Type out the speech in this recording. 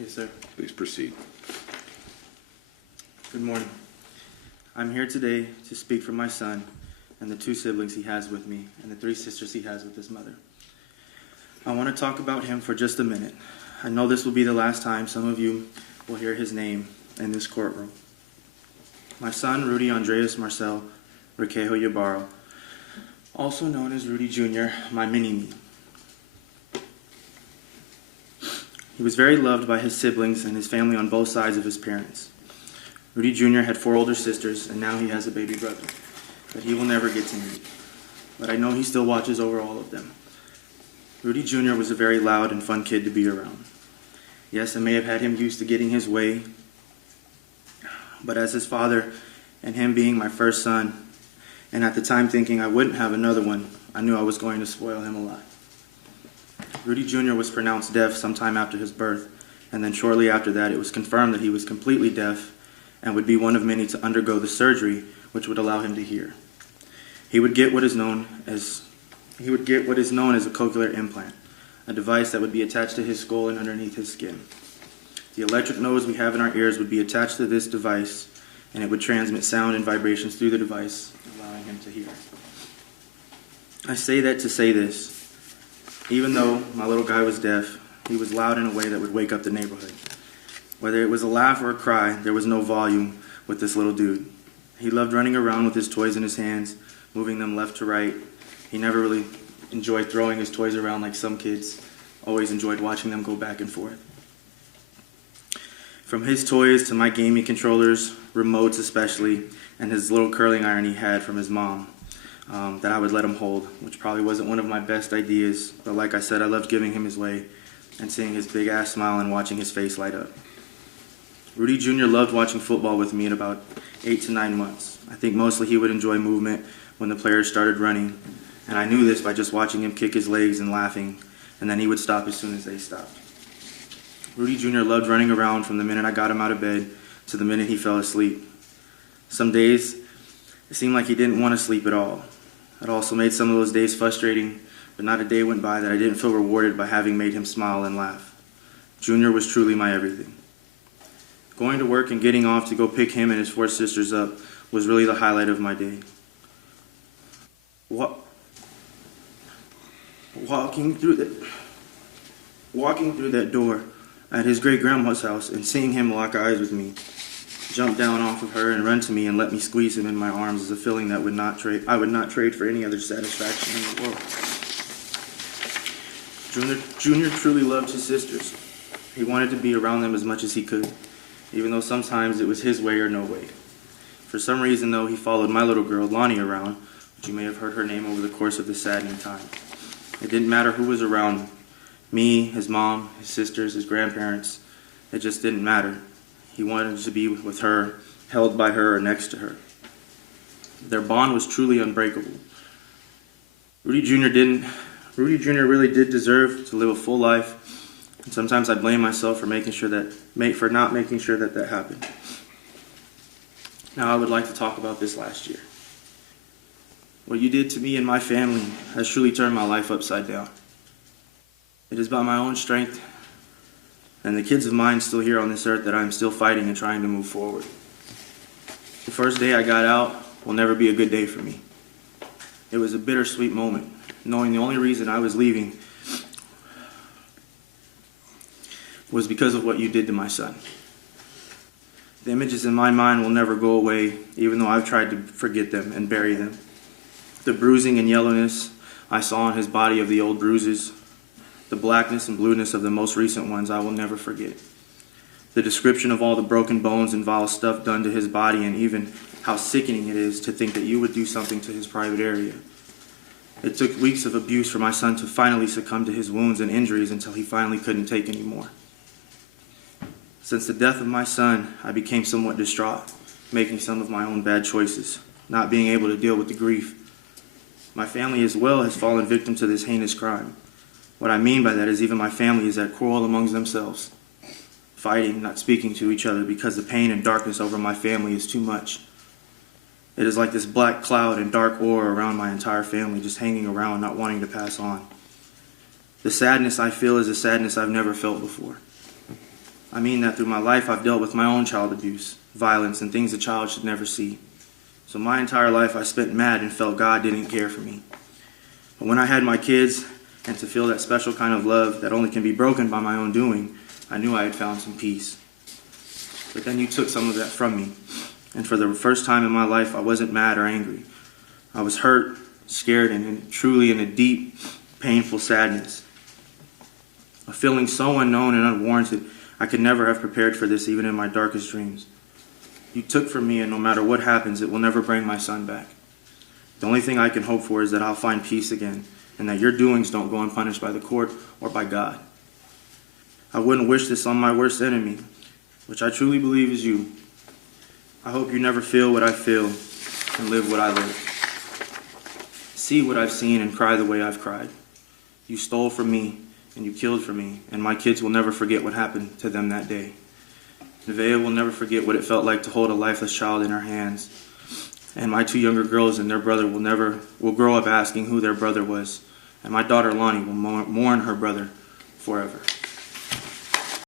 Yes, sir. Please proceed. Good morning. I'm here today to speak for my son and the 2 siblings he has with me and the 3 sisters he has with his mother. I want to talk about him for just a minute. I know this will be the last time some of you will hear his name in this courtroom. My son, Rudy Andreas Marcel Requejo Ybarra, also known as Rudy Jr., my mini-me. He was very loved by his siblings and his family on both sides of his parents. Rudy Jr. had 4 older sisters, and now he has a baby brother that he will never get to meet. But I know he still watches over all of them. Rudy Jr. was a very loud and fun kid to be around. Yes, I may have had him used to getting his way, but as his father and him being my first son, and at the time thinking I wouldn't have another one, I knew I was going to spoil him a lot. Rudy Jr. was pronounced deaf sometime after his birth, and then shortly after that it was confirmed that he was completely deaf and would be one of many to undergo the surgery which would allow him to hear. He would get what is known as a cochlear implant, a device that would be attached to his skull and underneath his skin. The electric nodes we have in our ears would be attached to this device, and it would transmit sound and vibrations through the device, allowing him to hear. I say that to say this. Even though my little guy was deaf, he was loud in a way that would wake up the neighborhood. Whether it was a laugh or a cry, there was no volume with this little dude. He loved running around with his toys in his hands, moving them left to right. He never really enjoyed throwing his toys around like some kids, always enjoyed watching them go back and forth. From his toys to my gaming controllers, remotes especially, and his little curling iron he had from his mom, that I would let him hold, which probably wasn't one of my best ideas, but like I said, I loved giving him his way and seeing his big ass smile and watching his face light up. Rudy Jr. loved watching football with me at about 8 to 9 months. I think mostly he would enjoy movement when the players started running, and I knew this by just watching him kick his legs and laughing, and then he would stop as soon as they stopped. Rudy Jr. loved running around from the minute I got him out of bed to the minute he fell asleep. Some days, it seemed like he didn't want to sleep at all. It also made some of those days frustrating, but not a day went by that I didn't feel rewarded by having made him smile and laugh. Junior was truly my everything. Going to work and getting off to go pick him and his 4 sisters up was really the highlight of my day. Walking through that door at his great-grandma's house and seeing him lock eyes with me, jump down off of her and run to me and let me squeeze him in my arms is a feeling that I would not trade for any other satisfaction in the world. Junior truly loved his sisters. He wanted to be around them as much as he could, even though sometimes it was his way or no way. For some reason, though, he followed my little girl, Lonnie, around, which you may have heard her name over the course of this saddening time. It didn't matter who was around me, his mom, his sisters, his grandparents. It just didn't matter. He wanted to be with her, held by her, or next to her. Their bond was truly unbreakable. Rudy Jr. really did deserve to live a full life, and sometimes I blame myself for not making sure that happened. Now I would like to talk about this last year. What you did to me and my family has truly turned my life upside down. It is by my own strength and the kids of mine still here on this earth that I am still fighting and trying to move forward. The first day I got out will never be a good day for me. It was a bittersweet moment, knowing the only reason I was leaving was because of what you did to my son. The images in my mind will never go away, even though I've tried to forget them and bury them. The bruising and yellowness I saw on his body of the old bruises, the blackness and blueness of the most recent ones I will never forget. The description of all the broken bones and vile stuff done to his body, and even how sickening it is to think that you would do something to his private area. It took weeks of abuse for my son to finally succumb to his wounds and injuries until he finally couldn't take anymore. Since the death of my son, I became somewhat distraught, making some of my own bad choices, not being able to deal with the grief. My family as well has fallen victim to this heinous crime. What I mean by that is even my family is at quarrel amongst themselves, fighting, not speaking to each other because the pain and darkness over my family is too much. It is like this black cloud and dark aura around my entire family, just hanging around, not wanting to pass on. The sadness I feel is a sadness I've never felt before. I mean that through my life I've dealt with my own child abuse, violence, and things a child should never see. So my entire life I spent mad and felt God didn't care for me. But when I had my kids, and to feel that special kind of love that only can be broken by my own doing, I knew I had found some peace. But then you took some of that from me. And for the first time in my life, I wasn't mad or angry. I was hurt, scared, and truly in a deep, painful sadness. A feeling so unknown and unwarranted, I could never have prepared for this even in my darkest dreams. You took from me, and no matter what happens, it will never bring my son back. The only thing I can hope for is that I'll find peace again, and that your doings don't go unpunished by the court or by God. I wouldn't wish this on my worst enemy, which I truly believe is you. I hope you never feel what I feel and live what I live. See what I've seen and cry the way I've cried. You stole from me and you killed for me, and my kids will never forget what happened to them that day. Nevaeh will never forget what it felt like to hold a lifeless child in her hands. And my two younger girls and their brother will grow up asking who their brother was. And my daughter Lonnie will mourn her brother forever.